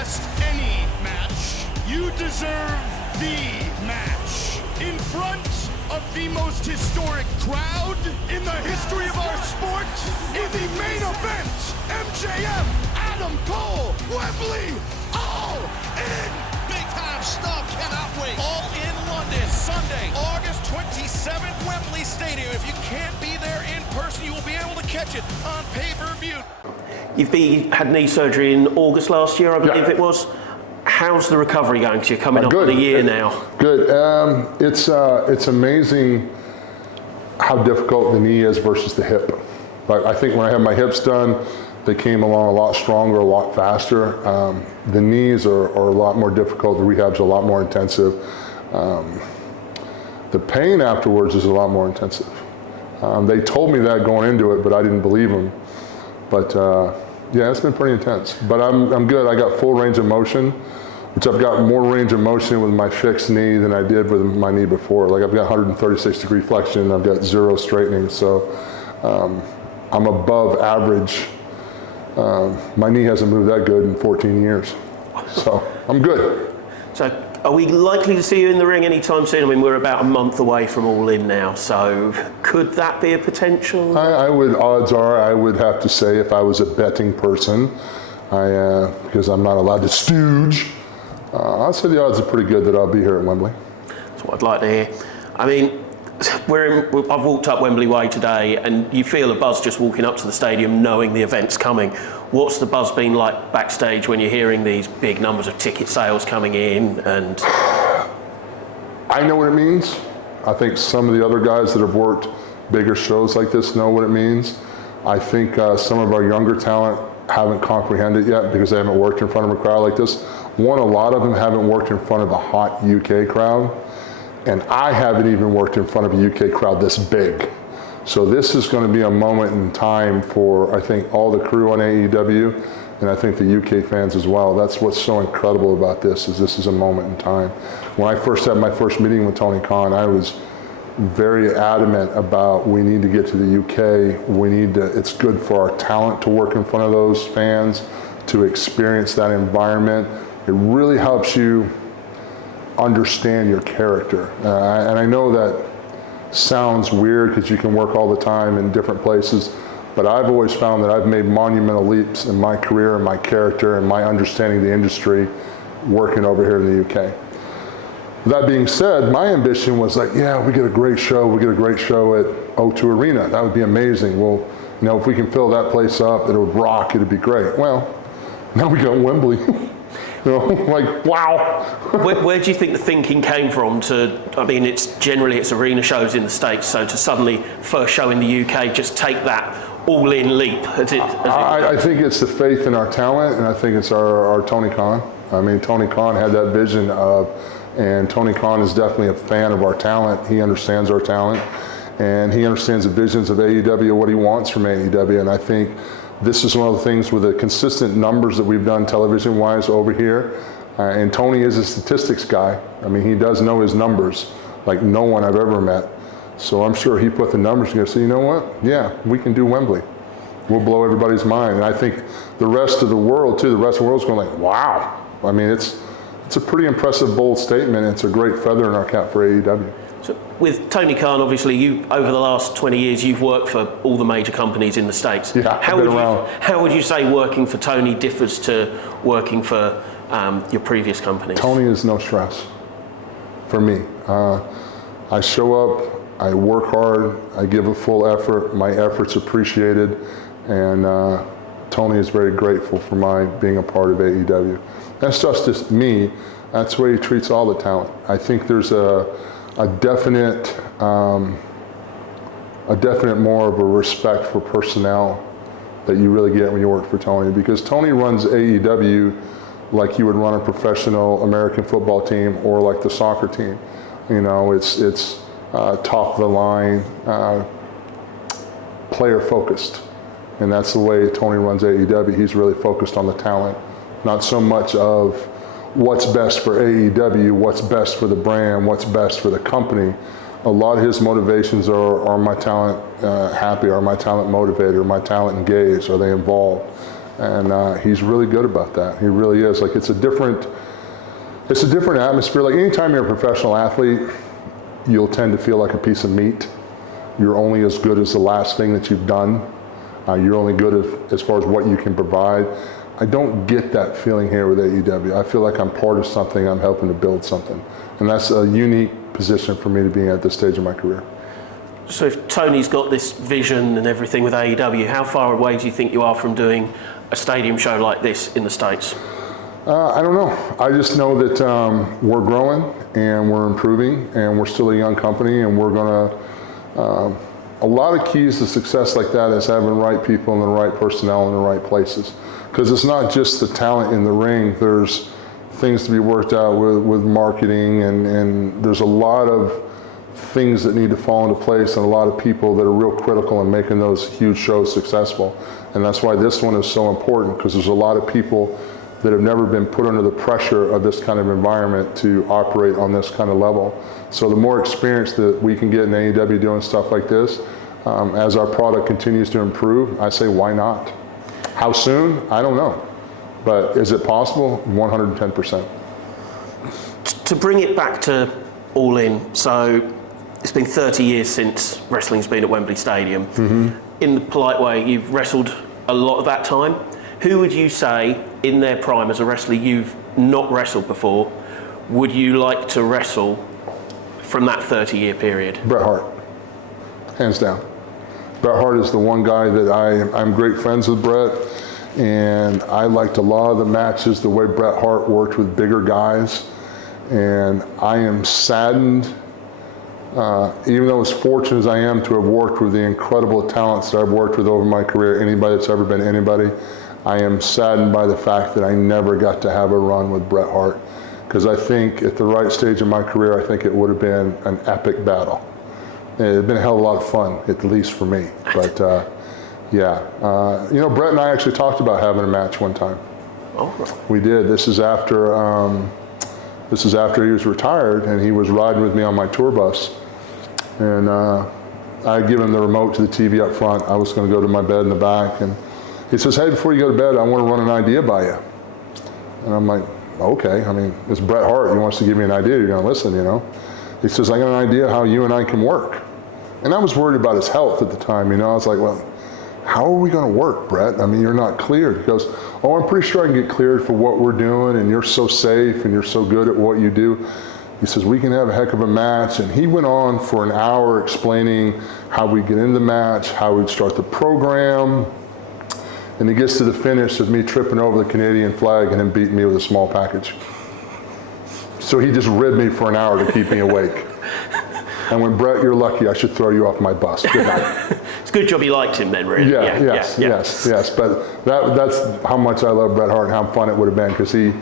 just any match. You deserve the match. In front of the most historic crowd in the history of our sport, in the main event, MJF, Adam Cole, Wembley, All In. Big time stuff, cannot wait. All In London, Sunday, August 27th, Wembley Stadium. If you can't be there in person, you will be able to catch it on pay-per-view. You've had knee surgery in August last year, I believe it was. How's the recovery going? Because you're coming up on a year now. Good. It's amazing how difficult the knee is versus the hip. I think when I had my hips done, they came along a lot stronger, a lot faster. The knees are a lot more difficult. The rehab's a lot more intensive. The pain afterwards is a lot more intensive. They told me that going into it, but I didn't believe them. But yeah, it's been pretty intense. But I'm good. I got full range of motion, which I've got more range of motion with my fixed knee than I did with my knee before. Like I've got 136-degree flexion. I've got 0 straightening. So I'm above average. My knee hasn't moved that good in 14 years. So I'm good. So are we likely to see you in the ring anytime soon? I mean, we're about a month away from All In now, so could that be a potential? Odds are, I would have to say, if I was a betting person, because I'm not allowed to stooge, I'd say the odds are pretty good that I'll be here at Wembley. That's what I'd like to hear. I mean, I've walked up Wembley Way today, and you feel a buzz just walking up to the stadium knowing the event's coming. What's the buzz been like backstage when you're hearing these big numbers of ticket sales coming in? And I know what it means. I think some of the other guys that have worked bigger shows like this know what it means. I think some of our younger talent haven't comprehended yet because they haven't worked in front of a crowd like this. One, a lot of them haven't worked in front of a hot UK crowd. And I haven't even worked in front of a UK crowd this big. So this is going to be a moment in time for, I think, all the crew on AEW, and I think the UK fans as well. That's what's so incredible about this is a moment in time. When I first had my first meeting with Tony Khan, I was very adamant about we need to get to the UK. It's good for our talent to work in front of those fans, to experience that environment. It really helps you understand your character. And I know that sounds weird because you can work all the time in different places, but I've always found that I've made monumental leaps in my career and my character and my understanding of the industry working over here in the UK. That being said, my ambition was like, yeah, we get a great show at O2 Arena. That would be amazing. Well, if we can fill that place up, it would rock, it'd be great. Well, now we got Wembley. Like, wow. Where do you think the thinking came from I mean, it's arena shows in the States, so to suddenly first show in the UK, just take that all-in leap? I think it's the faith in our talent, and I think it's our Tony Khan. I mean, Tony Khan had that vision and Tony Khan is definitely a fan of our talent. He understands our talent, and he understands the visions of AEW, what he wants from AEW, and I think this is one of the things with the consistent numbers that we've done television-wise over here. And Tony is a statistics guy. I mean, he does know his numbers like no one I've ever met. So I'm sure he put the numbers together. So you know what? Yeah, we can do Wembley. We'll blow everybody's mind. And I think the rest of the world, too, the rest of the world's going like, wow. I mean, it's a pretty impressive, bold statement. It's a great feather in our cap for AEW. So with Tony Khan, obviously, you over the last 20 years, you've worked for all the major companies in the States. Yeah, how would you say working for Tony differs to working for your previous companies? Tony is no stress for me. I show up, I work hard, I give a full effort, my effort's appreciated, and Tony is very grateful for my being a part of AEW. That's just me. That's the way he treats all the talent. I think there's a definite more of a respect for personnel that you really get when you work for Tony, because Tony runs AEW like you would run a professional American football team or like the soccer team. It's top of the line, player focused, and that's the way Tony runs AEW. He's really focused on the talent, not so much of what's best for AEW, what's best for the brand, what's best for the company. A lot of his motivations are my talent happy? Are my talent motivated? Are my talent engaged? Are they involved? And he's really good about that. He really is. Like, it's a different atmosphere. Like, anytime you're a professional athlete, you'll tend to feel like a piece of meat. You're only as good as the last thing that you've done. You're only good as far as what you can provide. I don't get that feeling here with AEW. I feel like I'm part of something, I'm helping to build something. And that's a unique position for me to be at this stage of my career. So if Tony's got this vision and everything with AEW, how far away do you think you are from doing a stadium show like this in the States? I don't know. I just know that we're growing and we're improving and we're still a young company, and we're gonna, a lot of keys to success like that is having the right people and the right personnel in the right places. Because it's not just the talent in the ring, there's things to be worked out with marketing, and there's a lot of things that need to fall into place, and a lot of people that are real critical in making those huge shows successful. And that's why this one is so important, because there's a lot of people that have never been put under the pressure of this kind of environment to operate on this kind of level. So the more experience that we can get in AEW doing stuff like this, as our product continues to improve, I say, why not? How soon? I don't know. But is it possible? 110%. To bring it back to All In, so it's been 30 years since wrestling's been at Wembley Stadium. Mm-hmm. In the polite way, you've wrestled a lot of that time. Who would you say, in their prime as a wrestler you've not wrestled before, would you like to wrestle from that 30-year period? Bret Hart, hands down. Bret Hart is the one guy that I'm great friends with Bret, and I liked a lot of the matches, the way Bret Hart worked with bigger guys, and I am saddened, even though as fortunate as I am to have worked with the incredible talents that I've worked with over my career, anybody that's ever been anybody, I am saddened by the fact that I never got to have a run with Bret Hart, because I think at the right stage of my career, I think it would have been an epic battle. It had been a hell of a lot of fun, at least for me. But yeah, Bret and I actually talked about having a match one time. Oh, right. We did. This is after he was retired, and he was riding with me on my tour bus. And I had given him the remote to the TV up front. I was going to go to my bed in the back, and he says, "Hey, before you go to bed, I want to run an idea by you." And I'm like, "Okay. I mean, it's Bret Hart. He wants to give me an idea. You're going to listen, you know." He says, "I got an idea how you and I can work." And I was worried about his health at the time, I was like, well, how are we going to work, Bret? I mean, you're not cleared. He goes, "Oh, I'm pretty sure I can get cleared for what we're doing, and you're so safe, and you're so good at what you do." He says, "We can have a heck of a match." And he went on for an hour explaining how we'd get into the match, how we'd start the program. And he gets to the finish of me tripping over the Canadian flag and him beating me with a small package. So he just ribbed me for an hour to keep me awake. And when, "Bret, you're lucky, I should throw you off my bus. Good night." It's a good job you liked him then, really. Yes. But that's how much I love Bret Hart and how fun it would have been, because he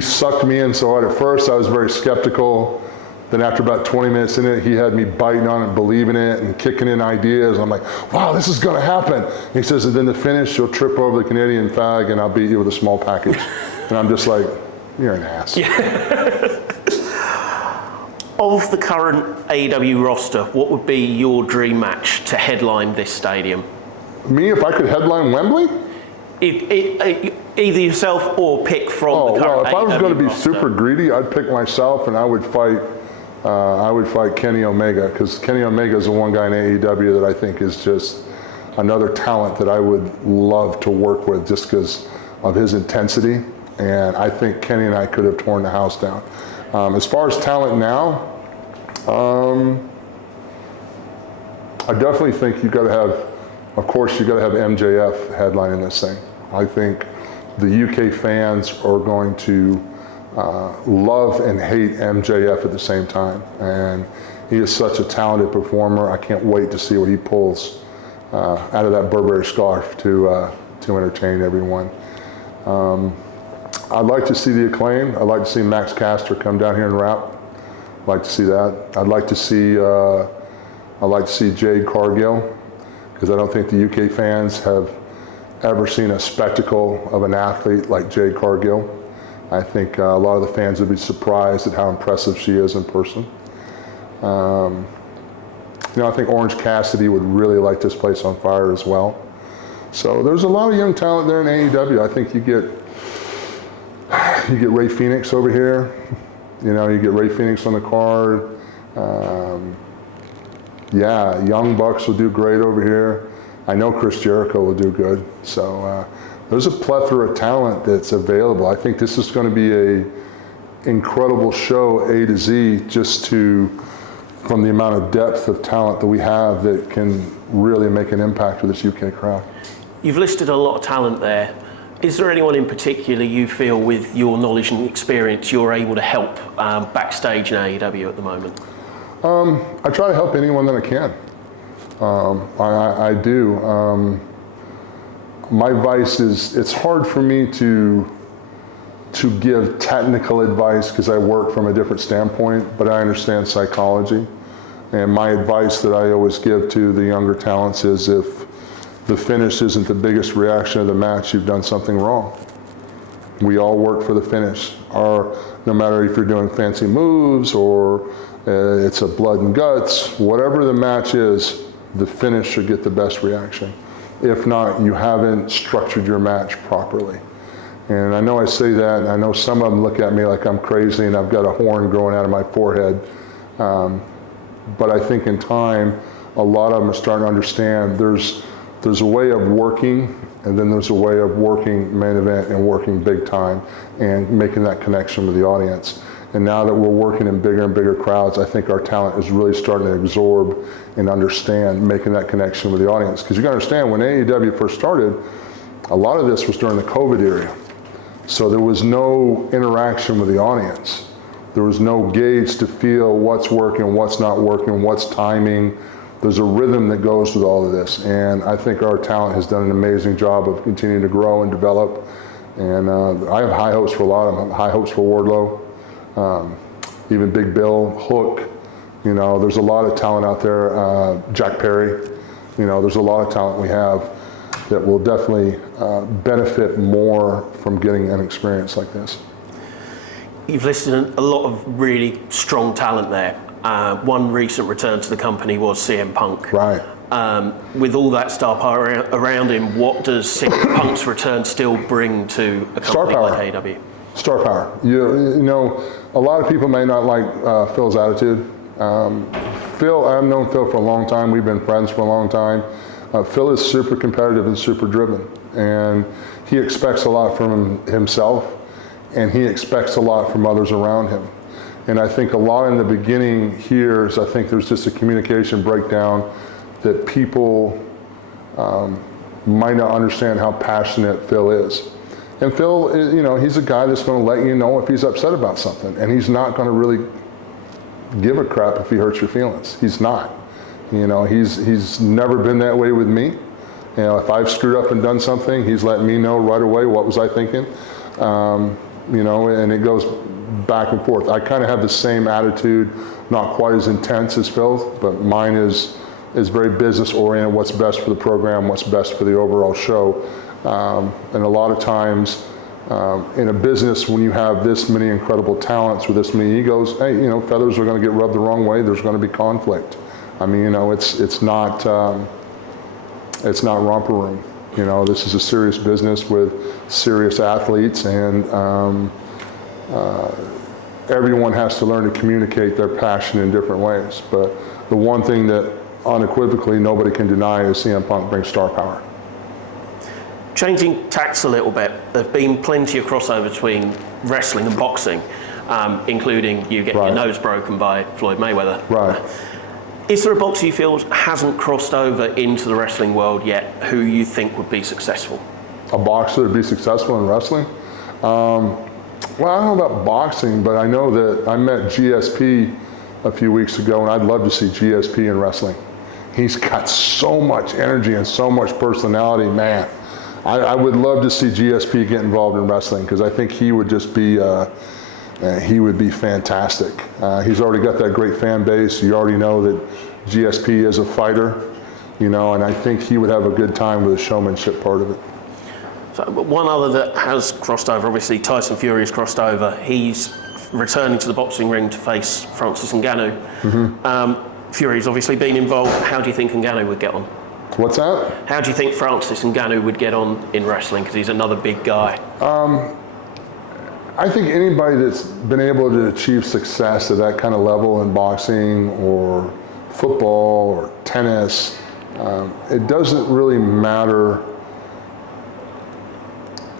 sucked me in so hard. At first, I was very skeptical. Then after about 20 minutes in it, he had me biting on it, believing it, and kicking in ideas. I'm like, wow, this is going to happen. And he says, and then to finish, you'll trip over the Canadian flag, and I'll beat you with a small package. And I'm just like, you're an ass. Yeah. Of the current AEW roster, what would be your dream match to headline this stadium? Me, if I could headline Wembley? Either yourself or pick from the current AEW roster. If I was going to be super greedy, I'd pick myself, and I would fight Kenny Omega, because Kenny Omega is the one guy in AEW that I think is just another talent that I would love to work with, just because of his intensity. And I think Kenny and I could have torn the house down. As far as talent now, I definitely think you got to have MJF headlining this thing. I think the UK fans are going to love and hate MJF at the same time, and he is such a talented performer. I can't wait to see what he pulls out of that Burberry scarf to entertain everyone. I'd like to see the Acclaim. I'd like to see Max Caster come down here and rap. I'd like to see that. I'd like to see Jade Cargill, because I don't think the UK fans have ever seen a spectacle of an athlete like Jade Cargill. I think a lot of the fans would be surprised at how impressive she is in person. I think Orange Cassidy would really light this place on fire as well. So there's a lot of young talent there in AEW. I think you get Ray Phoenix over here. You know, you get Ray Phoenix on the card. Yeah, Young Bucks will do great over here. I know Chris Jericho will do good. So there's a plethora of talent that's available. I think this is going to be a incredible show, A to Z, from the amount of depth of talent that we have that can really make an impact with this UK crowd. You've listed a lot of talent there. Is there anyone in particular you feel, with your knowledge and experience, you're able to help backstage in AEW at the moment? I try to help anyone that I can. I do. My advice is, it's hard for me to give technical advice because I work from a different standpoint, but I understand psychology. And my advice that I always give to the younger talents is, if the finish isn't the biggest reaction of the match, you've done something wrong. We all work for the finish. No matter if you're doing fancy moves or it's a blood and guts, whatever the match is, the finish should get the best reaction. If not, you haven't structured your match properly. And I know I say that, and I know some of them look at me like I'm crazy and I've got a horn growing out of my forehead. But I think in time, a lot of them are starting to understand there's a way of working, and then there's a way of working main event and working big time and making that connection with the audience. And now that we're working in bigger and bigger crowds, I think our talent is really starting to absorb and understand making that connection with the audience. Because you gotta understand, when AEW first started, a lot of this was during the COVID era. So there was no interaction with the audience. There was no gauge to feel what's working, what's not working, what's timing. There's a rhythm that goes with all of this. And I think our talent has done an amazing job of continuing to grow and develop. And I have high hopes for a lot of them. High hopes for Wardlow, even Big Bill, Hook. You know, there's a lot of talent out there. Jack Perry. You know, there's a lot of talent we have that will definitely benefit more from getting an experience like this. You've listed a lot of really strong talent there. One recent return to the company was CM Punk. Right. With all that star power around him, what does CM Punk's return still bring to a company like AEW? Star power. You know, a lot of people may not like Phil's attitude. Phil, I've known Phil for a long time. We've been friends for a long time. Phil is super competitive and super driven, and he expects a lot from himself, and he expects a lot from others around him. And I think a lot in the beginning here is, I think there's just a communication breakdown that people might not understand how passionate Phil is. And Phil, you know, he's a guy that's going to let you know if he's upset about something, and he's not going to really give a crap if he hurts your feelings. He's not. You know, he's never been that way with me. You know, if I've screwed up and done something, he's letting me know right away what was I thinking. You know, and it goes back and forth. I kind of have the same attitude, not quite as intense as Phil, but mine is very business oriented. What's best for the program? What's best for the overall show? And a lot of times in a business, when you have this many incredible talents with this many egos, hey, you know, feathers are going to get rubbed the wrong way. There's going to be conflict. I mean, you know, it's not romper room. You know, this is a serious business with serious athletes, and everyone has to learn to communicate their passion in different ways. But the one thing that unequivocally nobody can deny is CM Punk brings star power. Changing tacks a little bit, there have been plenty of crossover between wrestling and boxing, including you getting your nose broken by Floyd Mayweather. Right. Is there a boxer you feel hasn't crossed over into the wrestling world yet who you think would be successful? A boxer to be successful in wrestling? Well, I don't know about boxing, but I know that I met GSP a few weeks ago, and I'd love to see GSP in wrestling. He's got so much energy and so much personality, man. I would love to see GSP get involved in wrestling, because I think he would just be fantastic. He's already got that great fan base. You already know that GSP is a fighter, you know, and I think he would have a good time with the showmanship part of it. So, one other that has crossed over, obviously Tyson Fury has crossed over. He's returning to the boxing ring to face Francis Ngannou. Mm-hmm. Fury's obviously been involved. How do you think Ngannou would get on? What's that? How do you think Francis Ngannou would get on in wrestling? Because he's another big guy. I think anybody that's been able to achieve success at that kind of level in boxing or football or tennis, it doesn't really matter.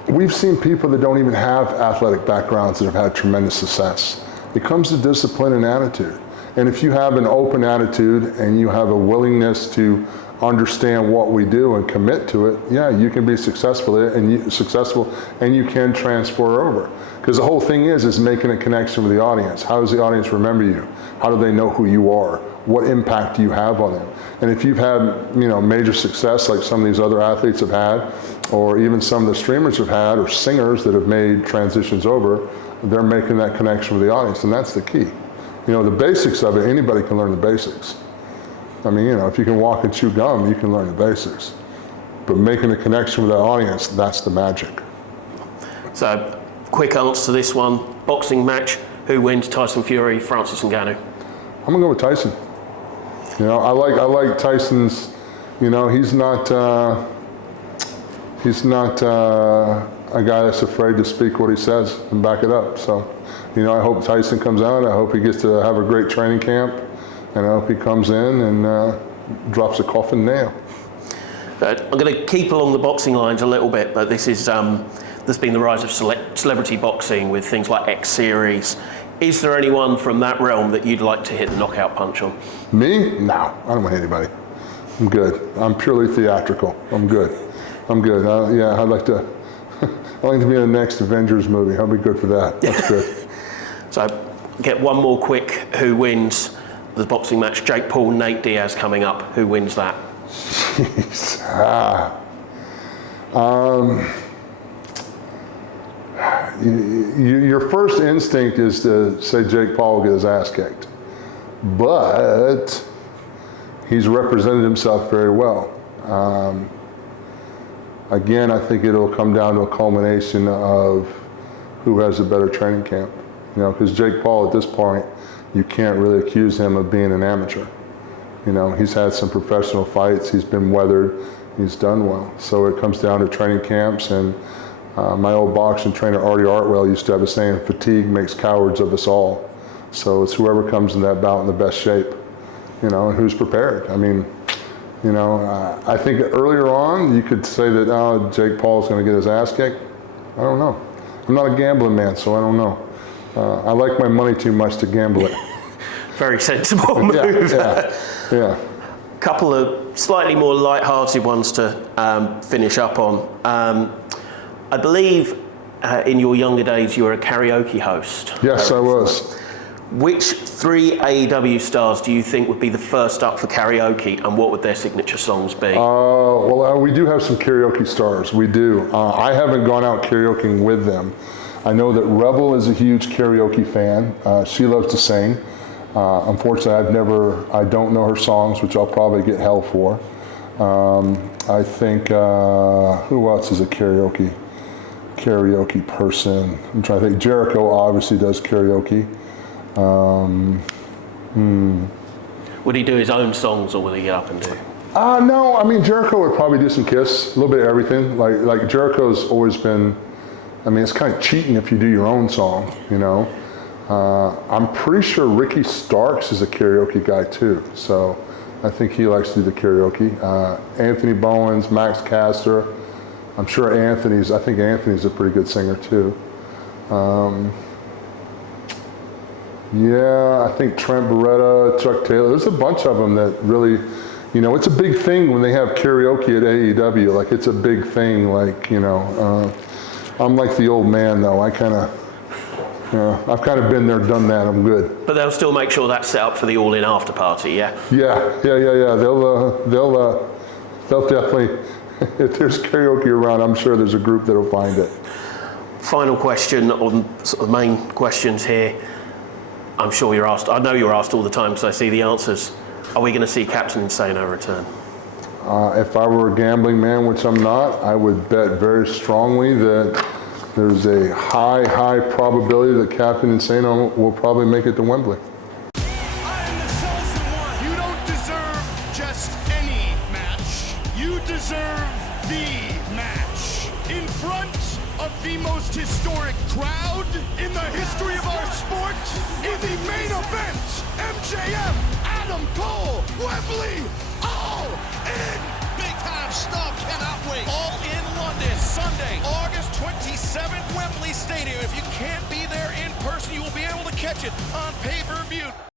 We've seen people that don't even have athletic backgrounds that have had tremendous success. It comes to discipline and attitude. And if you have an open attitude and you have a willingness to understand what we do and commit to it, yeah, you can be successful and you can transfer over. Because the whole thing is making a connection with the audience. How does the audience remember you? How do they know who you are? What impact do you have on them? And if you've had, major success like some of these other athletes have had, or even some of the streamers have had, or singers that have made transitions over, they're making that connection with the audience, and that's the key. The basics of it, anybody can learn the basics. I mean, if you can walk and chew gum, you can learn the basics. But making a connection with that audience, that's the magic. So, quick answer to this one. Boxing match, who wins? Tyson Fury, Francis Ngannou? I'm gonna go with Tyson. I like Tyson's, he's not a guy that's afraid to speak what he says and back it up. So, I hope Tyson comes out. I hope he gets to have a great training camp. And I hope he comes in and drops a coffin nail. I'm going to keep along the boxing lines a little bit, but this is there's been the rise of celebrity boxing with things like X Series. Is there anyone from that realm that you'd like to hit the knockout punch on? Me? No, I don't want anybody. I'm good. I'm purely theatrical. I'm good. Yeah, I'd like to be in the next Avengers movie. I'll be good for that. That's good. So, get one more quick. Who wins the boxing match? Jake Paul, Nate Diaz coming up. Who wins that? Jeez. Your first instinct is to say Jake Paul will get his ass kicked. But he's represented himself very well. Again, I think it'll come down to a culmination of who has a better training camp. Because Jake Paul at this point, you can't really accuse him of being an amateur. He's had some professional fights, he's been weathered, he's done well. So it comes down to training camps, and my old boxing trainer, Artie Artwell, used to have a saying, fatigue makes cowards of us all. So it's whoever comes in that bout in the best shape, and who's prepared. I mean, I think earlier on you could say that Jake Paul's going to get his ass kicked. I don't know. I'm not a gambling man, so I don't know. I like my money too much to gamble it. Very sensible move. Yeah. Couple of slightly more light-hearted ones to finish up on. I believe in your younger days you were a karaoke host. Yes, I was. Which 3 AEW stars do you think would be the first up for karaoke, and what would their signature songs be? We do have some karaoke stars. We do. I haven't gone out karaokeing with them. I know that Rebel is a huge karaoke fan. She loves to sing. Unfortunately, I don't know her songs, which I'll probably get hell for. I think, who else is a karaoke person? I'm trying to think. Jericho obviously does karaoke. Would he do his own songs, or will he get up and do? No, I mean, Jericho would probably do some Kiss, a little bit of everything. Like Jericho's always been, it's kind of cheating if you do your own song, I'm pretty sure Ricky Starks is a karaoke guy too, so I think he likes to do the karaoke. Anthony Bowens, Max Caster, I think Anthony's a pretty good singer too. I think Trent Beretta, Chuck Taylor, there's a bunch of them that really, it's a big thing when they have karaoke at AEW, like it's a big thing, I'm like the old man though, I've kind of been there, done that, I'm good. But they'll still make sure that's set up for the All In after party, yeah? Yeah. They'll definitely, if there's karaoke around, I'm sure there's a group that'll find it. Final question on sort of main questions here. I'm sure you're asked, I know you're asked all the time because I see the answers. Are we going to see Captain Insano return? If I were a gambling man, which I'm not, I would bet very strongly that there's a high probability that Captain Insano will probably make it to Wembley. I am the chosen one. You don't deserve just any match. of the most historic crowd in the history of our sport, in the main event, MJF, Adam Cole, Wembley, All In. Big time stuff, cannot wait. All in London, Sunday, August 27th, Wembley Stadium. If you can't be there in person, you will be able to catch it on pay-per-view.